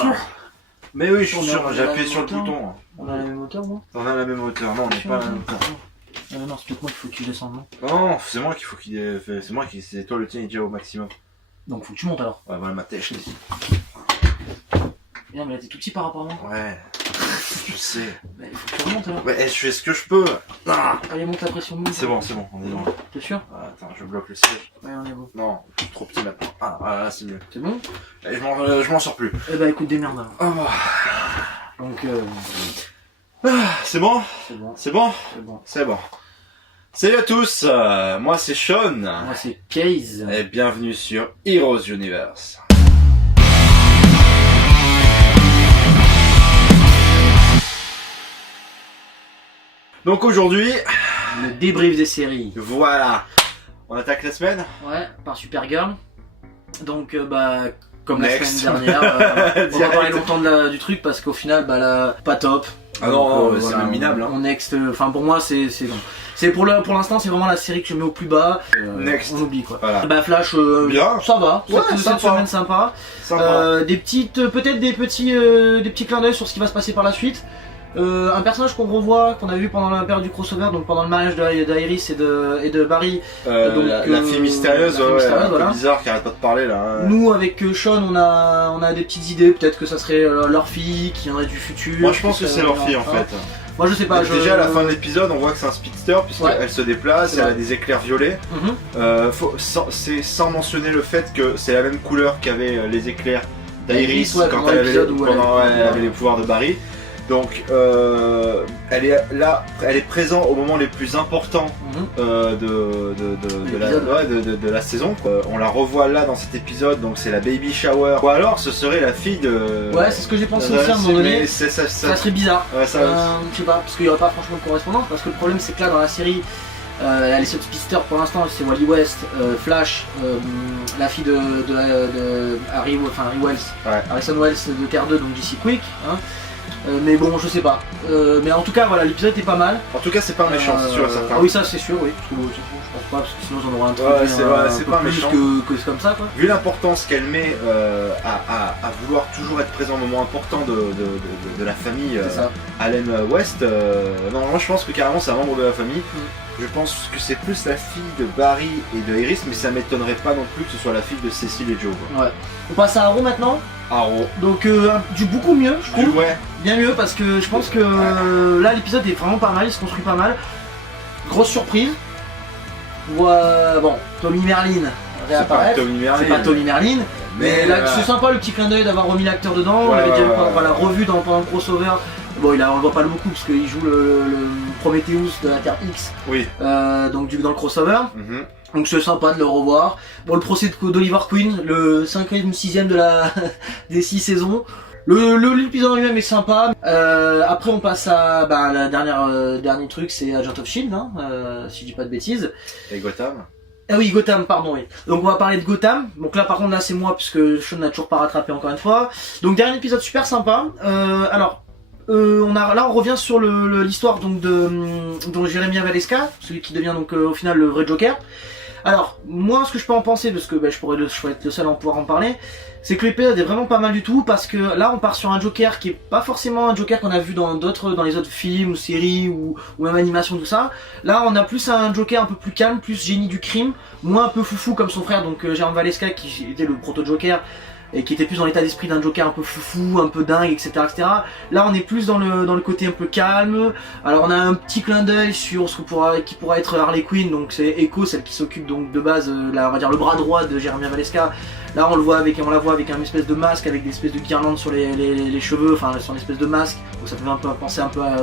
Sûr. Mais oui, je suis On a- sûr, on a j'ai la appuyé même sur le hauteur. bouton. On a la même hauteur, non? On a la même hauteur, non, on n'est pas à la même hauteur. Non, explique-moi qu'il faut que tu descendes, non? Non, c'est moi qu'il faut qu'il ait fait. C'est moi qui. C'est toi le tien il est déjà au maximum. Donc faut que tu montes alors. Ouais, voilà ma tête, je te dis. Non, mais là t'es tout petit par rapport à moi. Ouais. Je sais. Bah, il faut que tu remontes alors. Ouais, je fais ce que je peux. Ah. Allez, monte la pression. Monte. C'est bon, on est bon. T'es sûr? Ah, attends, je bloque le siège. Ouais, on est bon. Non, je suis trop petit maintenant. Ah, là, c'est mieux. C'est bon? Et je m'en sors plus. Eh bah écoute, démerde alors. Ah, Donc, c'est bon? c'est bon, C'est bon? c'est bon. C'est bon. Salut à tous, moi c'est Sean. Moi c'est Case. Et bienvenue sur Heroes Universe. Donc aujourd'hui, Le débrief des séries. voilà, on attaque la semaine. Ouais, par Supergirl. Donc, bah, comme Next. la semaine dernière, on va Direct. parler longtemps du truc parce qu'au final, bah là, pas top. Ah non, Donc, c'est même minable, hein. On next, enfin pour moi, c'est bon. C'est pour l'instant, c'est vraiment la série que je mets au plus bas. Next. On oublie quoi. Voilà. Bah Flash, Bien. ça va. Ouais, cette sympa. semaine sympa. Sympa. Des petites, peut-être des petits clins d'œil sur ce qui va se passer par la suite. Un personnage qu'on revoit, qu'on a vu pendant la période du crossover, donc pendant le mariage d'Iris et de Barry. donc, la fille mystérieuse, la fille mystérieuse, un peu voilà. bizarre qui arrête pas de parler là. Hein. Nous, avec Sean, on a des petites idées. Peut-être que ça serait leur fille qui viendrait du futur. Moi je pense que c'est leur fille en fait. Moi je sais pas. Déjà à la fin de l'épisode, on voit que c'est un speedster puisqu'elle Ouais. se déplace, C'est elle a vrai. des éclairs violets. C'est sans mentionner le fait que c'est la même couleur qu'avaient les éclairs d'Iris Ouais, quand pendant elle avait, l'épisode où elle avait les pouvoirs de Barry. Donc elle est là, elle est présente au moment les plus importants de la saison. On la revoit là dans cet épisode, donc c'est la baby shower. Ou alors ce serait la fille de. Ouais, c'est ce que j'ai pensé aussi à un moment donné. Mais Ça serait bizarre. Ouais, ça. Je sais pas, parce qu'il n'y aurait pas franchement de correspondance. Parce que le problème, c'est que là, dans la série, les seuls speedsters pour l'instant, c'est Wally West, Flash, la fille de Harry Wells, Ouais. Harrison Wells de Terre 2, donc DC Quick. Hein. Mais bon, je sais pas. Mais en tout cas, voilà, l'épisode était pas mal. En tout cas, c'est pas un méchant, c'est sûr et certain. Ah oui, ça c'est sûr, oui. Parce que, je pense pas, parce que sinon j'en aurais un truc. Ouais, c'est vrai, c'est pas plus méchant. que c'est comme ça, quoi. Vu l'importance qu'elle met à vouloir toujours être présent au moment important de la famille C'est ça. Allen West, non, moi je pense que carrément c'est un membre de la famille. Je pense que c'est plus la fille de Barry et de Iris, mais ça m'étonnerait pas non plus que ce soit la fille de Cécile et Joe. Quoi. Ouais. On passe à Arrow maintenant. Arrow. Donc, du beaucoup mieux, je trouve. Ouais. Bien mieux, parce que je pense que là l'épisode est vraiment pas mal, il se construit pas mal. Grosse surprise. Bon, Tommy Merlin réapparaît. C'est pas Tommy Merlin. Mais là, c'est sympa le petit clin d'œil d'avoir remis l'acteur dedans. On l'avait déjà voilà, revu pendant le crossover. Bon, on le voit pas beaucoup parce qu'il joue le Prometheus de la Terre X. Oui. Donc dans le crossover. Donc c'est sympa de le revoir. Bon, le procès d'Oliver Queen, le 5e, 6e des 6 saisons. L'épisode en lui-même est sympa. Après on passe à la dernier truc, c'est Agent of Shield, hein, si je dis pas de bêtises. Et Gotham. Ah oui, Gotham, pardon, oui. Donc on va parler de Gotham. Donc là par contre là c'est moi puisque Sean n'a toujours pas rattrapé encore une fois. Donc dernier épisode super sympa. On revient sur l'histoire donc de Jeremy Valeska, celui qui devient donc au final le vrai Joker. Alors moi ce que je peux en penser, parce que je pourrais être le seul à pouvoir en parler, c'est que l'épisode est vraiment pas mal du tout, parce que là on part sur un Joker qui est pas forcément un Joker qu'on a vu dans les autres films ou séries ou même animations, tout ça. Là on a plus un Joker un peu plus calme, plus génie du crime, moins un peu foufou comme son frère, donc Jeremy Valeska qui était le proto-Joker et qui était plus dans l'état d'esprit d'un Joker un peu foufou, un peu dingue, etc., etc. Là on est plus dans le côté un peu calme. Alors on a un petit clin d'œil sur ce qui pourra être Harley Quinn, donc c'est Echo, celle qui s'occupe donc de base, on va dire le bras droit de Jeremy Valeska. Là on la voit avec un espèce de masque avec des espèces de guirlandes sur les cheveux, enfin sur une espèce de masque, donc ça fait un peu penser un peu à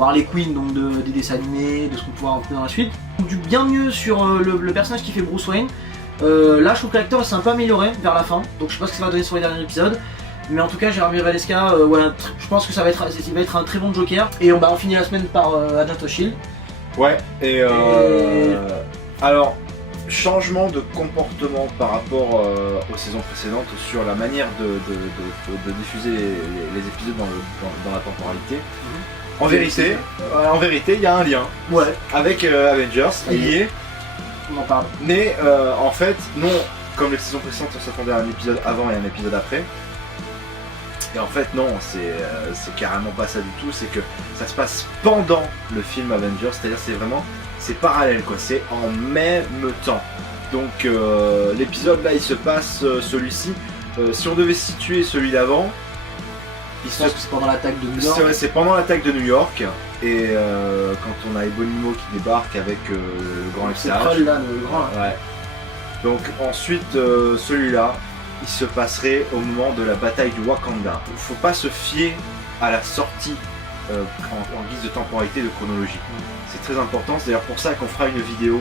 Harley Quinn, donc des dessins animés, de ce qu'on pourra entrer dans la suite. Donc, du bien mieux sur le personnage qui fait Bruce Wayne. Là je trouve que l'acteur s'est un peu amélioré vers la fin, donc je sais pas ce que ça va donner sur les derniers épisodes, mais en tout cas Jeremy Valeska, je pense que il va être un très bon Joker. Et on finit la semaine par Agent of Shield. Ouais, alors changement de comportement par rapport aux saisons précédentes sur la manière de diffuser les épisodes dans la temporalité. En vérité, il y a un lien avec Avengers, il y est. On en parle. Mais en fait, non, comme les saisons précédentes, on s'attendait à un épisode avant et un épisode après. Et en fait non, c'est carrément pas ça du tout, c'est que ça se passe pendant le film Avengers, c'est-à-dire c'est parallèle quoi, c'est en même temps. Donc l'épisode là il se passe, celui-ci, si on devait situer celui d'avant, C'est pendant l'attaque de New York. c'est pendant l'attaque de New York, et quand on a Ebonimo qui débarque avec le grand C'est éclairage. Krull là, le grand. Là. Ouais. Donc ensuite celui-là, il se passerait au moment de la bataille du Wakanda. Il faut pas se fier à la sortie en guise de temporalité, de chronologie. C'est très important, c'est d'ailleurs pour ça qu'on fera une vidéo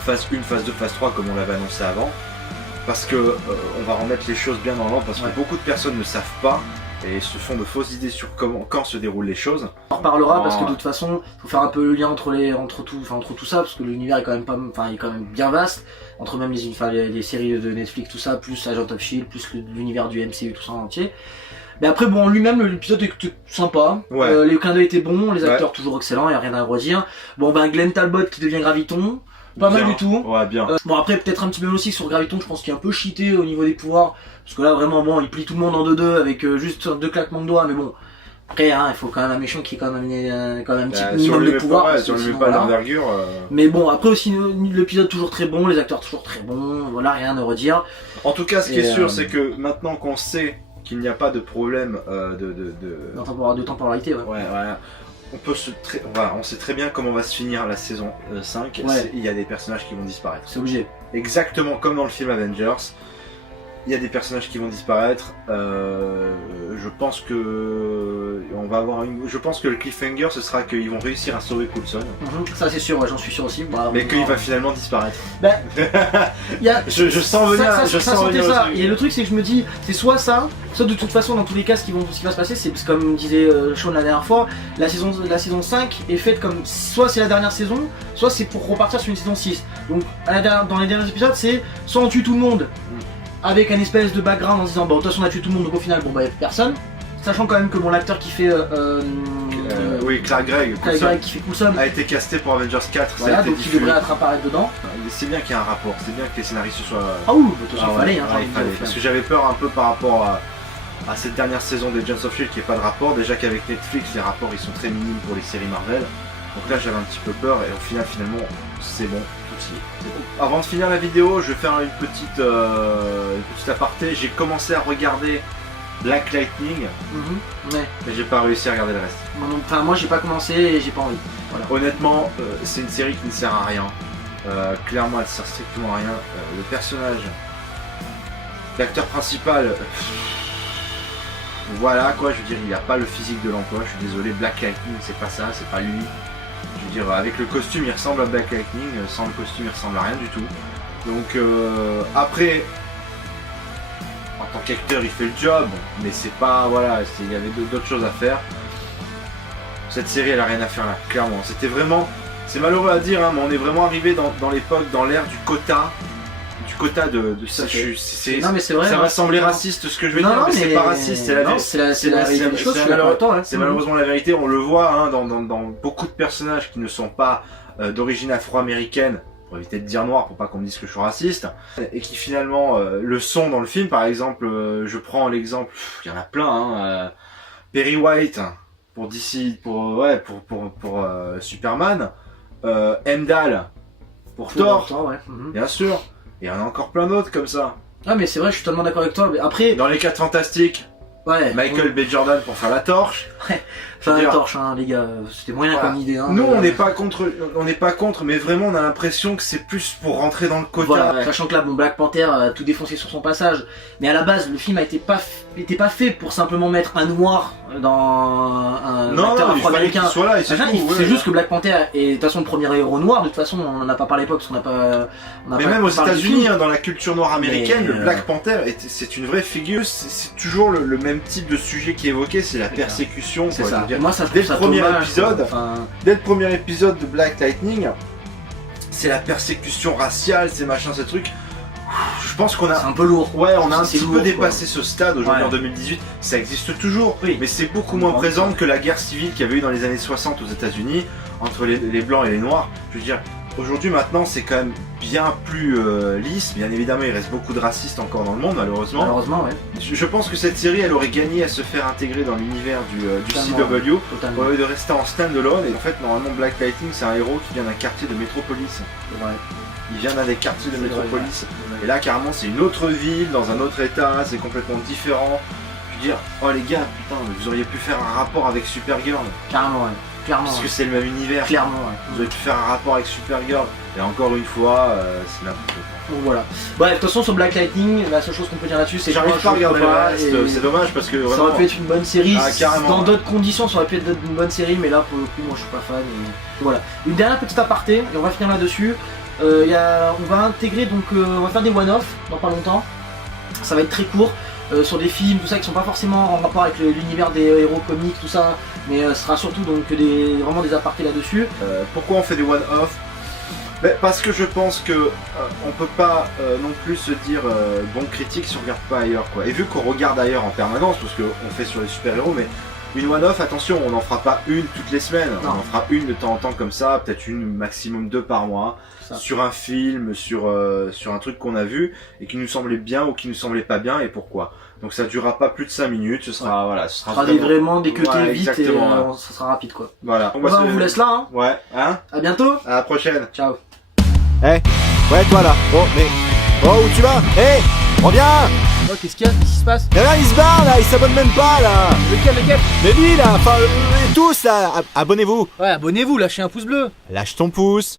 phase 1, phase 2, phase 3 comme on l'avait annoncé avant. Parce que on va remettre les choses bien dans l'ordre, parce que beaucoup de personnes ne savent pas et se font de fausses idées sur quand se déroulent les choses. On en reparlera parce que de toute façon, il faut faire un peu le lien entre tout ça, parce que l'univers est quand même il est quand même bien vaste, entre même les séries de Netflix, tout ça, plus Agent of Shield, plus l'univers du MCU, tout ça en entier. Mais après, bon, lui-même, l'épisode était sympa. Ouais. Les clins d'œil étaient bons, les acteurs toujours excellents, y a rien à redire. Bon, ben, Glenn Talbot qui devient Graviton. Pas Bien. mal du tout. Ouais, bien. Bon, après, peut-être un petit peu aussi sur Graviton, je pense qu'il est un peu cheaté au niveau des pouvoirs. Parce que là, vraiment, bon, il plie tout le monde en 2-2 avec juste 2 claquements de doigts, mais bon. Après, hein, il faut quand même un méchant qui ait quand même un petit minimum de pouvoir. Si on lui met pas l'envergure. Mais bon, après aussi, l'épisode toujours très bon, les acteurs toujours très bons, voilà, rien à redire. En tout cas, ce qui est sûr, c'est que maintenant qu'on sait qu'il n'y a pas de problème De temporalité, ouais. Ouais, voilà. On sait très bien comment va se finir la saison 5. Ouais. Il y a des personnages qui vont disparaître. C'est obligé. Exactement comme dans le film Avengers. Il y a des personnages qui vont disparaître. Je pense que je pense que le cliffhanger, ce sera qu'ils vont réussir à sauver Coulson, Ça c'est sûr, ouais, j'en suis sûr aussi. Bah, mais qu'il va finalement disparaître. Bah, je sens venir. Je sens venir ça. Et le truc c'est que je me dis, c'est soit ça, soit de toute façon dans tous les cas ce qui va se passer, c'est comme disait Sean la dernière fois, la saison 5 est faite comme soit c'est la dernière saison, soit c'est pour repartir sur une saison 6. Donc dans les derniers épisodes, c'est soit on tue tout le monde avec un espèce de background en se disant bon de toute façon on a tué tout le monde donc au final bon bah y a personne. Sachant quand même que bon l'acteur qui fait oui, Clark Gregg qui fait Coulson a été casté pour Avengers 4, voilà, ça a été donc il devrait apparaître dedans. C'est bien qu'il y ait un rapport, c'est bien que les scénaristes se soient... Ah oui, de toute façon ouais, fallait, parce que j'avais peur un peu par rapport à cette dernière saison des Agents of Shield qu'il n'y ait pas de rapport. Déjà qu'avec Netflix les rapports ils sont très minimes pour les séries Marvel. Donc là j'avais un petit peu peur et au final finalement c'est bon, tout y est. C'est bon. Avant de finir la vidéo, je vais faire une petite aparté. J'ai commencé à regarder Black Lightning, Ouais. mais j'ai pas réussi à regarder le reste. Enfin moi j'ai pas commencé et j'ai pas envie. Voilà. Honnêtement, c'est une série qui ne sert à rien. Clairement elle sert strictement à rien. Le personnage, l'acteur principal, voilà quoi, je veux dire, il n'a pas le physique de l'emploi, je suis désolé, Black Lightning c'est pas ça, c'est pas lui. Je veux dire, avec le costume il ressemble à Black Lightning, sans le costume il ressemble à rien du tout. Donc après, en tant qu'acteur il fait le job, mais c'est pas, voilà, il y avait d'autres choses à faire. Cette série elle a rien à faire là, clairement. C'était vraiment, c'est malheureux à dire, hein, mais on est vraiment arrivé dans l'époque, dans l'ère du quota de ça. Non mais c'est vrai. Ça va sembler raciste ce que je veux dire, mais c'est pas raciste, c'est la réalité des choses. C'est malheureusement la vérité, on le voit hein, dans beaucoup de personnages qui ne sont pas d'origine afro-américaine, pour éviter de dire noir, pour pas qu'on me dise que je suis raciste, et qui finalement le sont dans le film. Par exemple, je prends l'exemple, il y en a plein, hein, Perry White pour DC, pour Superman, Heimdall pour Thor, bien sûr. Et il y en a encore plein d'autres comme ça. Ah mais c'est vrai, je suis totalement d'accord avec toi. Mais après, dans les 4 Fantastiques, ouais, Michael B. Jordan pour faire la torche. Faire la torche, hein, les gars, c'était moyen comme idée. Hein, nous, on n'est pas contre, mais vraiment, on a l'impression que c'est plus pour rentrer dans le quota. Voilà, sachant que là, bon, Black Panther a tout défoncé sur son passage, mais à la base, le film était pas fait pour simplement mettre un noir dans un acteur afro-américain. C'est juste que Black Panther est de toute façon le premier héros noir. De toute façon, on en a pas parlé à l'époque parce qu'on n'a pas. Mais même aux États-Unis, hein, dans la culture noire américaine, le Black Panther, c'est une vraie figure. C'est toujours le même type de sujet qui est évoqué, c'est la persécution. C'est ça. Moi, ça dès le premier épisode de Black Lightning, c'est la persécution raciale, c'est machin, ces trucs. Je pense qu'on a. C'est un peu lourd. Ouais, on a un petit peu dépassé ce stade aujourd'hui en 2018. Ça existe toujours, mais c'est beaucoup moins présent que la guerre civile qu'il y avait eu dans les années 60 aux États-Unis entre les blancs et les noirs. Je veux dire, Aujourd'hui, maintenant, c'est quand même bien plus lisse. Bien évidemment, il reste beaucoup de racistes encore dans le monde, malheureusement. Malheureusement, ouais. Je pense que cette série, elle aurait gagné à se faire intégrer dans l'univers du Totalement, CW, totalement. au lieu de rester en stand-alone. Et en fait, normalement, Black Lightning, c'est un héros qui vient d'un quartier de Metropolis. C'est vrai. Il vient d'un des quartiers de C'est vrai, Metropolis. ouais. Et là, carrément, c'est une autre ville, dans un autre état, c'est complètement différent. Je veux dire, oh les gars, putain, vous auriez pu faire un rapport avec Supergirl. Carrément, ouais. Clairement. Parce Ouais. que c'est le même univers. Clairement, ouais. Vous auriez pu faire un rapport avec Supergirl. Et encore une fois, c'est n'importe quoi. Donc voilà. Bref, de toute façon, sur Black Lightning, la seule chose qu'on peut dire là-dessus, c'est que J'arrive moi, pas à je regarder peux le pas, reste, et c'est dommage parce que ça vraiment. aurait pu être une bonne série. Ah, carrément, Dans ouais. d'autres conditions, ça aurait pu être une bonne série, mais là, pour le coup, moi, je suis pas fan. Et voilà. Une dernière petite aparté, et on va finir là-dessus. On va intégrer, donc, on va faire des one-off dans pas longtemps. Ça va être très court. Sur des films, tout ça, qui sont pas forcément en rapport avec l'univers des héros comiques, tout ça, mais ce sera surtout donc vraiment des apartés là-dessus. Pourquoi on fait des one-off? Parce que je pense que on peut pas non plus se dire bon critique si on regarde pas ailleurs quoi. Et vu qu'on regarde ailleurs en permanence, parce qu'on fait sur les super-héros, mais une one-off, attention, on n'en fera pas une toutes les semaines, Non. on en fera une de temps en temps comme ça, peut-être une maximum 2 par mois, Ça. sur un film, sur un truc qu'on a vu et qui nous semblait bien ou qui nous semblait pas bien et pourquoi. Donc ça durera pas plus de 5 minutes, ce sera voilà, ce Ce sera sera vraiment des queutés Ouais, vite et exactement, ouais. ça sera rapide quoi. Voilà. On vous laisse là, hein. Ouais, hein. À bientôt. À la prochaine. Ciao. Ouais, toi là. Oh, mais. Oh, où tu vas? Reviens! Oh, qu'est-ce qu'il y a? Qu'est-ce qui se passe? Mais là, il se barre là, il s'abonne même pas là! Lequel? Mais lui là, enfin, tous là, abonnez-vous! Ouais, abonnez-vous, lâchez un pouce bleu. Lâche ton pouce!